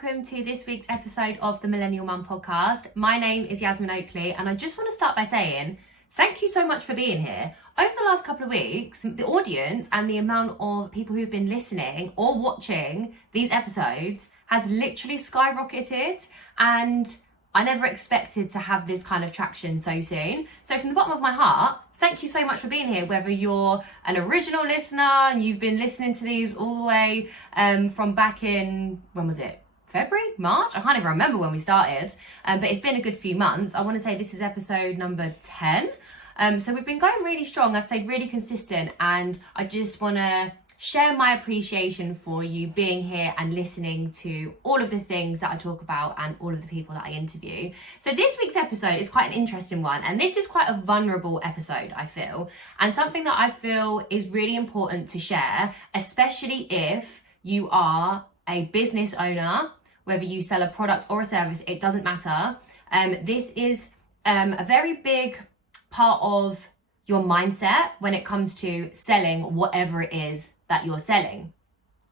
welcome to this week's episode of the Millennial Mum podcast. My name is Yasmin and I just want to start by saying thank you so much for being here. Over the last couple of weeks, the audience and the amount of people who've been listening or watching these episodes has literally skyrocketed, and I never expected to have this kind of traction so soon. So from the bottom of my heart, thank you so much for being here, whether you're an original listener and you've been listening to these all the way from back in, when was it? February? March? I can't even remember when we started, but it's been a good few months. I want to say this is episode number 10. So we've been going really strong. I've stayed really consistent, and I just want to share my appreciation for you being here and listening to all of the things that I talk about and all of the people that I interview. So this week's episode is quite an interesting one, and this is quite a vulnerable episode, I feel, and something that I feel is really important to share, especially if you are a business owner, whether you sell a product or a service, it doesn't matter. This is a very big part of your mindset when it comes to selling whatever it is that you're selling.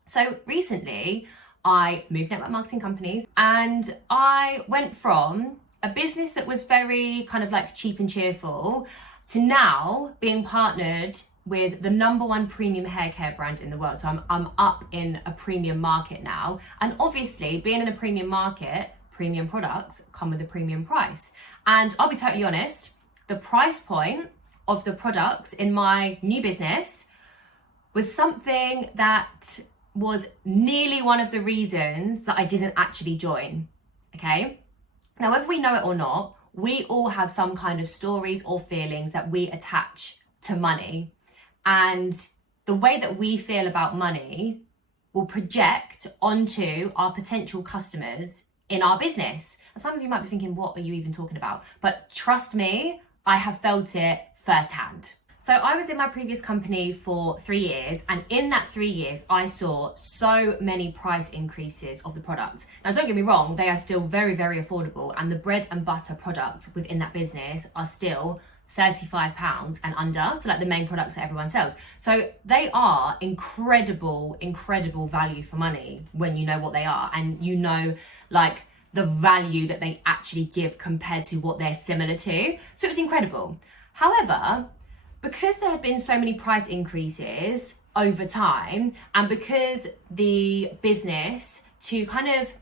So recently I moved network marketing companies, and I went from a business that was very kind of like cheap and cheerful to now being partnered with the #1 premium hair care brand in the world. So I'm up in a premium market now. And obviously being in a premium market, premium products come with a premium price. And I'll be totally honest, the price point of the products in my new business was something that was nearly one of the reasons that I didn't actually join, okay? Now, whether we know it or not, we all have some kind of stories or feelings that we attach to money. And the way that we feel about money will project onto our potential customers in our business. And some of you might be thinking, what are you even talking about? But trust me, I have felt it firsthand. So I was in my previous company for 3 years, and in that 3 years, I saw so many price increases of the products. Now, don't get me wrong, they are still very, very affordable, and the bread and butter products within that business are still £35 and under, so like the main products that everyone sells. So they are incredible value for money when you know what they are, and you know like the value that they actually give compared to what they're similar to. So it was incredible. However, because there have been so many price increases over time, and because the business, to kind of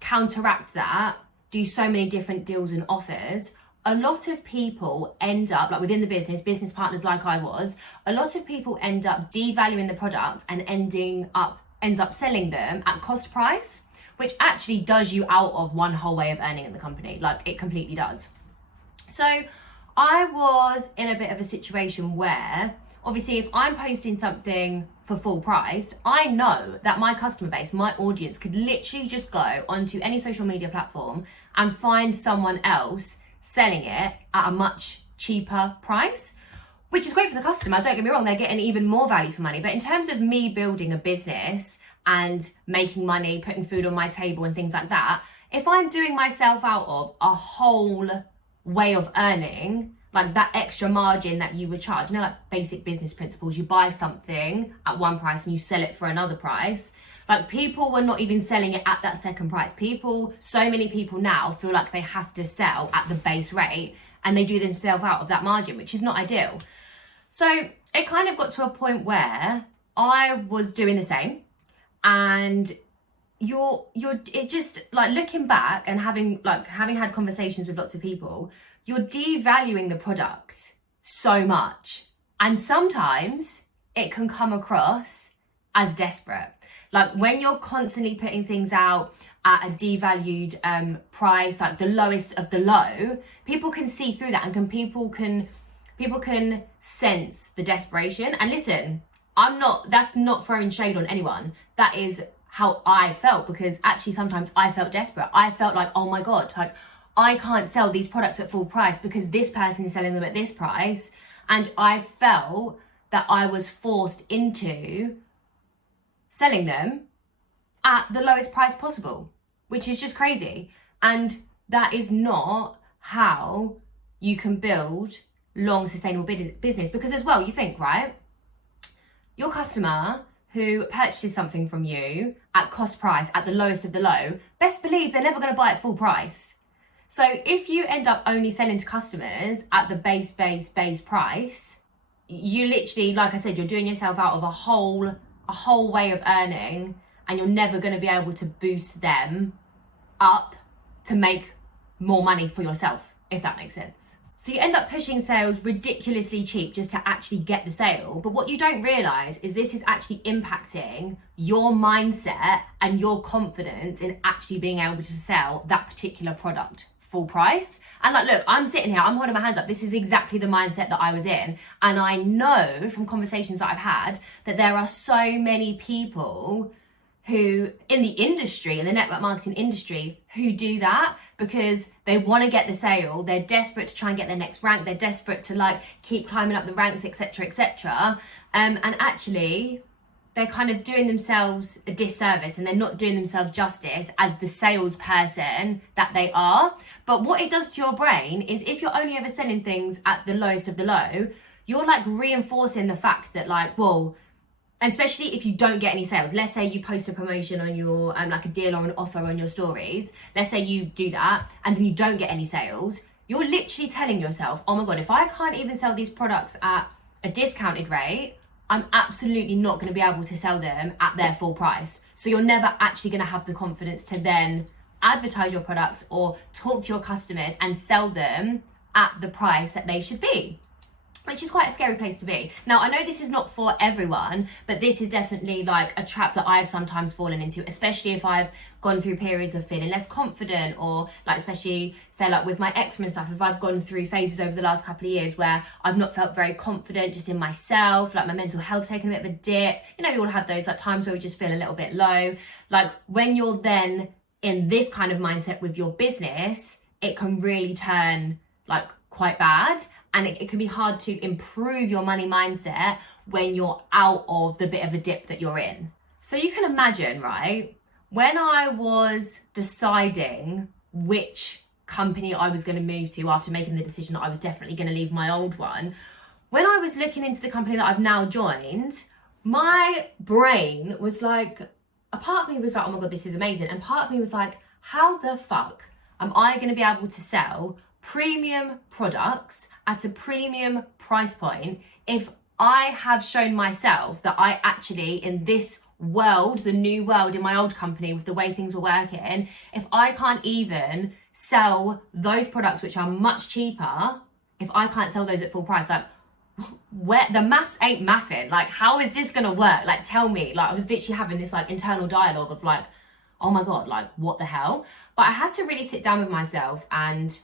counteract that, do so many different deals and offers, a lot of people end up, like within the business partners like I was, a lot of people end up devaluing the product and ends up selling them at cost price, which actually does you out of one whole way of earning in the company. Like, it completely does. So I was in a bit of a situation where, obviously, if I'm posting something for full price, I know that my customer base, my audience, could literally just go onto any social media platform and find someone else selling it at a much cheaper price, which is great for the customer. Don't get me wrong, they're getting even more value for money. But in terms of me building a business and making money, putting food on my table and things like that, if I'm doing myself out of a whole way of earning, like that extra margin that you would charge, you know, like basic business principles, you buy something at one price and you sell it for another price. Like, people were not even selling it at that second price. So many people now feel like they have to sell at the base rate, and they do themselves out of that margin, which is not ideal. So it kind of got to a point where I was doing the same, and it just, like, looking back and having had conversations with lots of people, you're devaluing the product so much, and sometimes it can come across as desperate. Like, when you're constantly putting things out at a devalued price, like the lowest of the low, people can see through that, and people can sense the desperation. And listen, that's not throwing shade on anyone. That is how I felt, because actually sometimes I felt desperate. I felt like, oh my God, like, I can't sell these products at full price because this person is selling them at this price. And I felt that I was forced into selling them at the lowest price possible, which is just crazy. And that is not how you can build long sustainable business. Because as well, you think, right, your customer who purchases something from you at cost price, at the lowest of the low, best believe they're never going to buy at full price. So if you end up only selling to customers at the base price, you literally, like I said, you're doing yourself out of a whole way of earning, and you're never going to be able to boost them up to make more money for yourself, if that makes sense. So you end up pushing sales ridiculously cheap just to actually get the sale. But what you don't realize is this is actually impacting your mindset and your confidence in actually being able to sell that particular product full price. And like, look, I'm sitting here, I'm holding my hands up. This is exactly the mindset that I was in. And I know from conversations that I've had that there are so many people who in the industry, in the network marketing industry, who do that because they want to get the sale. They're desperate to try and get their next rank. They're desperate to like keep climbing up the ranks, etc., etc. And actually, they're kind of doing themselves a disservice, and they're not doing themselves justice as the salesperson that they are. But what it does to your brain is if you're only ever selling things at the lowest of the low, you're like reinforcing the fact that like, well, and especially if you don't get any sales. Let's say you post a promotion on your, like a deal or an offer on your stories. Let's say you do that and then you don't get any sales. You're literally telling yourself, oh my God, if I can't even sell these products at a discounted rate, I'm absolutely not going to be able to sell them at their full price. So you're never actually going to have the confidence to then advertise your products or talk to your customers and sell them at the price that they should be, which is quite a scary place to be. Now, I know this is not for everyone, but this is definitely like a trap that I've sometimes fallen into, especially if I've gone through periods of feeling less confident, or like, especially say like with my eczema and stuff, if I've gone through phases over the last couple of years where I've not felt very confident just in myself, like my mental health taking a bit of a dip. You know, we all have those like times where we just feel a little bit low. Like when you're then in this kind of mindset with your business, it can really turn like quite bad. And it can be hard to improve your money mindset when you're out of the bit of a dip that you're in. So you can imagine, right? When I was deciding which company I was going to move to after making the decision that I was definitely going to leave my old one, when I was looking into the company that I've now joined, my brain was like, a part of me was like, oh my God, this is amazing. And part of me was like, how the fuck am I going to be able to sell premium products at a premium price point if I have shown myself that I actually, in this world, the new world in my old company with the way things were working, if I can't even sell those products which are much cheaper, if I can't sell those at full price, like where the maths ain't mathing, like how is this gonna work? Like tell me. Like I was literally having this like internal dialogue of like, oh my God, like what the hell? But I had to really sit down with myself and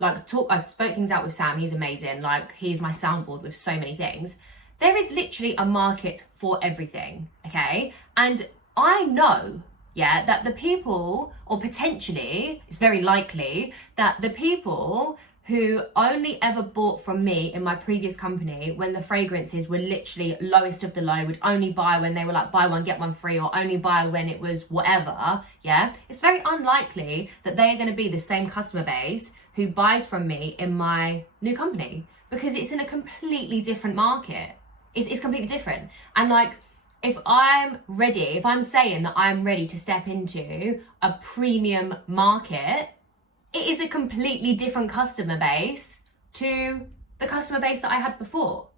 like I spoke things out with Sam. He's amazing. Like he's my soundboard with so many things. There is literally a market for everything, okay? And I know, yeah, that the people, or potentially, it's very likely that the people who only ever bought from me in my previous company when the fragrances were literally lowest of the low, would only buy when they were like buy one, get one free, or only buy when it was whatever, yeah? It's very unlikely that they are gonna be the same customer base who buys from me in my new company, because it's in a completely different market. It's completely different. And like, if I'm saying that I'm ready to step into a premium market, it is a completely different customer base to the customer base that I had before.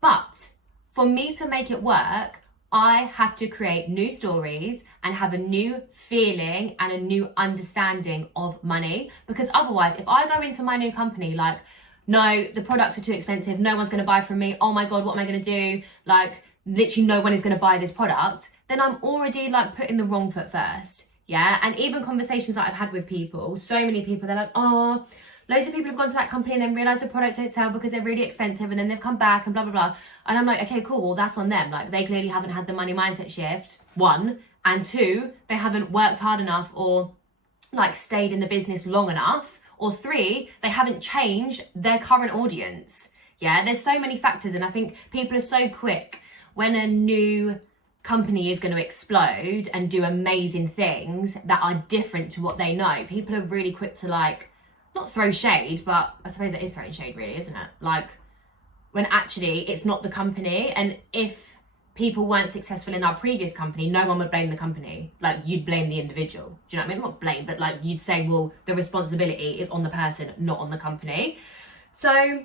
But for me to make it work, I have to create new stories and have a new feeling and a new understanding of money. Because otherwise, if I go into my new company like, no, the products are too expensive, no one's going to buy from me, oh my God, what am I going to do? Like, literally no one is going to buy this product. Then I'm already like putting the wrong foot first. Yeah. And even conversations that I've had with people, so many people, they're like, oh, loads of people have gone to that company and then realised the products don't sell because they're really expensive, and then they've come back and blah, blah, blah. And I'm like, okay, cool. Well, that's on them. Like, they clearly haven't had the money mindset shift, one. And two, they haven't worked hard enough or like stayed in the business long enough. Or three, they haven't changed their current audience. Yeah, there's so many factors. And I think people are so quick when a new company is going to explode and do amazing things that are different to what they know. People are really quick to like, not throw shade, but I suppose it is throwing shade really, isn't it? Like when actually it's not the company. And if people weren't successful in our previous company, no one would blame the company. Like, you'd blame the individual. Do you know what I mean? Not blame, but like you'd say, well, the responsibility is on the person, not on the company. So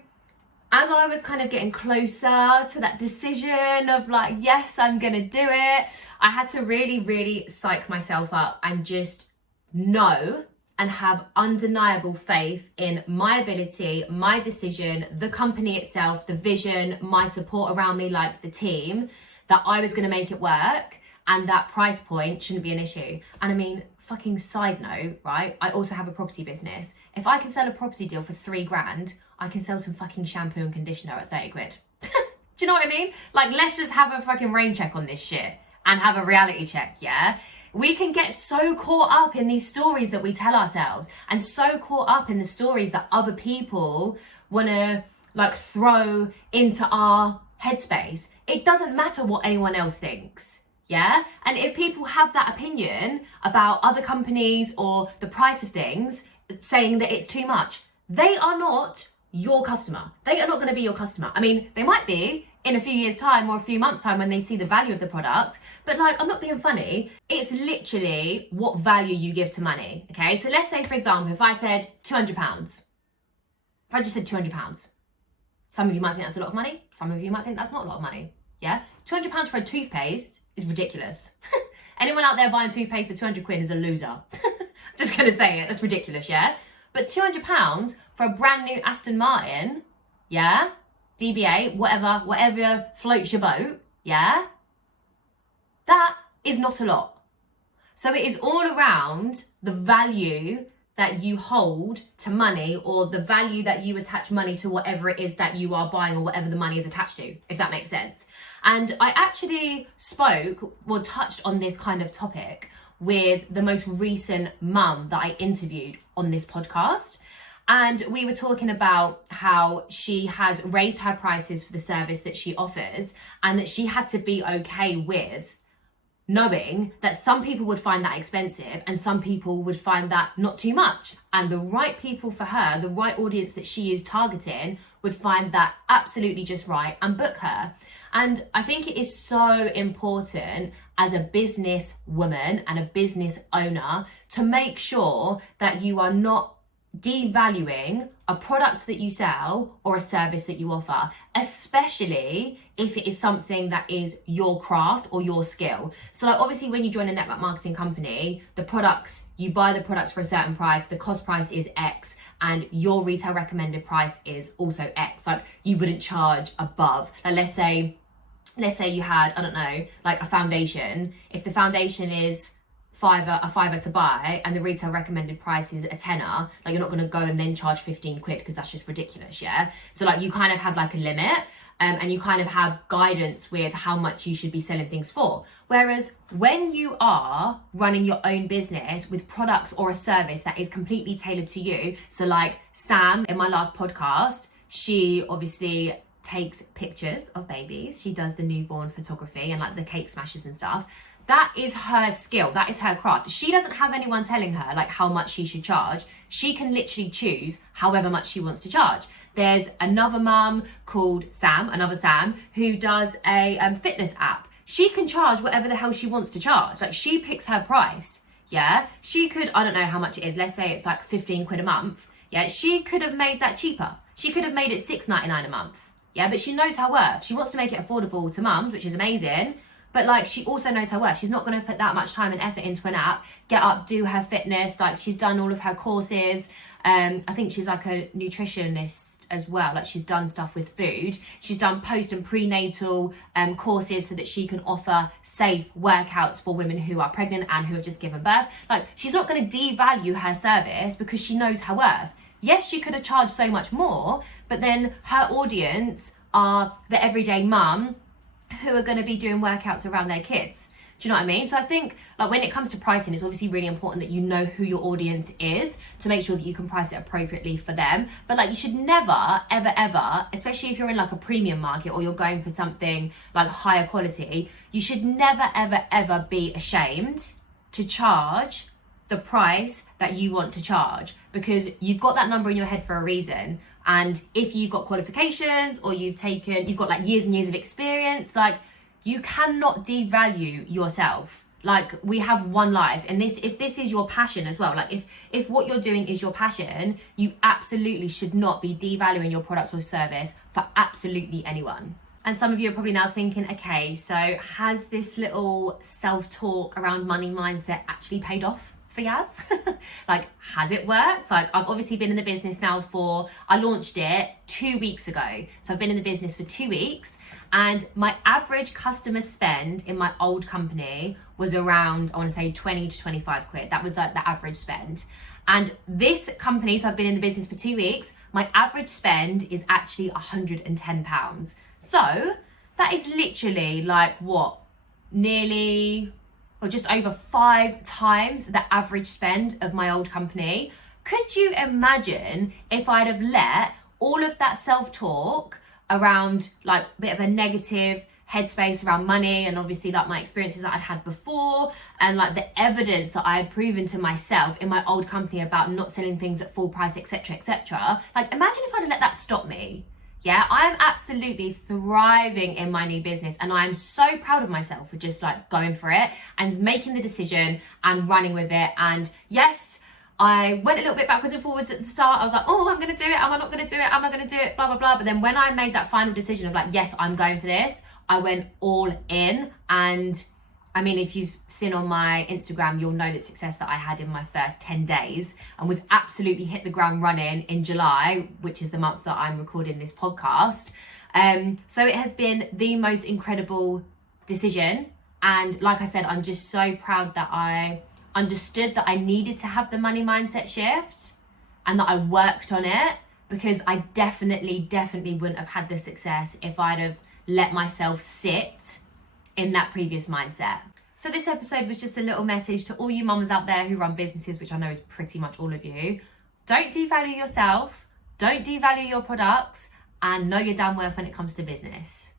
as I was kind of getting closer to that decision of like, yes, I'm gonna do it, I had to really, really psych myself up and just know and have undeniable faith in my ability, my decision, the company itself, the vision, my support around me, like the team, that I was going to make it work, and that price point shouldn't be an issue. And I mean, fucking side note, right? I also have a property business. If I can sell a property deal for $3,000, I can sell some fucking shampoo and conditioner at 30 quid. Do you know what I mean? Like, let's just have a fucking rain check on this shit and have a reality check, yeah? We can get so caught up in these stories that we tell ourselves, and so caught up in the stories that other people want to like throw into our headspace. It doesn't matter what anyone else thinks, yeah? And if people have that opinion about other companies or the price of things, saying that it's too much, they are not your customer. They are not going to be your customer. I mean, they might be in a few years' time or a few months' time when they see the value of the product. But like, I'm not being funny. It's literally what value you give to money, okay? So let's say, for example, if I said £200, if I just said £200, some of you might think that's a lot of money. Some of you might think that's not a lot of money, yeah? £200 for a toothpaste is ridiculous. Anyone out there buying toothpaste for 200 quid is a loser. Just gonna say it, that's ridiculous, yeah? But £200 for a brand new Aston Martin, yeah? DBA, whatever floats your boat, yeah? That is not a lot. So it is all around the value that you hold to money, or the value that you attach money to whatever it is that you are buying, or whatever the money is attached to, if that makes sense. And I actually touched on this kind of topic with the most recent mum that I interviewed on this podcast. And we were talking about how she has raised her prices for the service that she offers, and that she had to be okay with knowing that some people would find that expensive and some people would find that not too much. And the right people for her, the right audience that she is targeting, would find that absolutely just right and book her. And I think it is so important as a business woman and a business owner to make sure that you are not devaluing a product that you sell or a service that you offer, especially if it is something that is your craft or your skill. So like, obviously when you join a network marketing company, you buy the products for a certain price, the cost price is X, and your retail recommended price is also X. Like, you wouldn't charge above. Like, let's say you had, I don't know, like a foundation. If the foundation is a fiver to buy and the retail recommended price is a tenner, like, you're not going to go and then charge 15 quid because that's just ridiculous, yeah? So like, you kind of have like a limit, and you kind of have guidance with how much you should be selling things for. Whereas when you are running your own business with products or a service that is completely tailored to you, so like Sam in my last podcast, she obviously takes pictures of babies, she does the newborn photography and like the cake smashes and stuff. That is her skill, that is her craft. She doesn't have anyone telling her like how much she should charge. She can literally choose however much she wants to charge. There's another mum called another Sam, who does a fitness app. She can charge whatever the hell she wants to charge. Like, she picks her price, yeah? She could, I don't know how much it is, let's say it's like 15 quid a month, yeah? She could have made that cheaper. She could have made it $6.99 a month, yeah? But she knows her worth. She wants to make it affordable to mums, which is amazing. But like, she also knows her worth. She's not going to put that much time and effort into an app, get up, do her fitness. Like, she's done all of her courses. I think she's like a nutritionist as well. Like, she's done stuff with food. She's done post and prenatal courses so that she can offer safe workouts for women who are pregnant and who have just given birth. Like, she's not going to devalue her service because she knows her worth. Yes, she could have charged so much more, but then her audience are the everyday mum who are going to be doing workouts around their kids. Do you know what I mean? So I think, like, when it comes to pricing, it's obviously really important that you know who your audience is to make sure that you can price it appropriately for them. But like, you should never, ever, especially if you're in like a premium market or you're going for something like higher quality, you should never, ever be ashamed to charge the price that you want to charge, because you've got that number in your head for a reason. And if you've got qualifications or you've got like years and years of experience, like, you cannot devalue yourself. Like, we have one life, and if this is your passion as well, like if what you're doing is your passion, you absolutely should not be devaluing your product or service for absolutely anyone. And some of you are probably now thinking, okay, so has this little self-talk around money mindset actually paid off for Yaz? Like, has it worked? Like, I've obviously been in the business now I launched it 2 weeks ago. So I've been in the business for 2 weeks, and my average customer spend in my old company was around, I want to say 20 to 25 quid. That was like the average spend. And this company, so I've been in the business for 2 weeks, my average spend is actually £110. So that is literally like what? Nearly, or just over 5 times the average spend of my old company. Could you imagine if I'd have let all of that self-talk around like a bit of a negative headspace around money, and obviously like my experiences that I'd had before, and like the evidence that I had proven to myself in my old company about not selling things at full price, etc., etc. Like, imagine if I'd have let that stop me. Yeah, I am absolutely thriving in my new business, and I am so proud of myself for just like going for it and making the decision and running with it. And yes, I went a little bit backwards and forwards at the start. I was like, oh, I'm going to do it. Am I not going to do it? Am I going to do it? Blah, blah, blah. But then when I made that final decision of like, yes, I'm going for this, I went all in. And I mean, if you've seen on my Instagram, you'll know the success that I had in my first 10 days. And we've absolutely hit the ground running in July, which is the month that I'm recording this podcast. So it has been the most incredible decision. And like I said, I'm just so proud that I understood that I needed to have the money mindset shift and that I worked on it, because I definitely wouldn't have had the success if I'd have let myself sit in that previous mindset. So this episode was just a little message to all you mums out there who run businesses, which I know is pretty much all of you. Don't devalue yourself, don't devalue your products, and know your damn worth when it comes to business.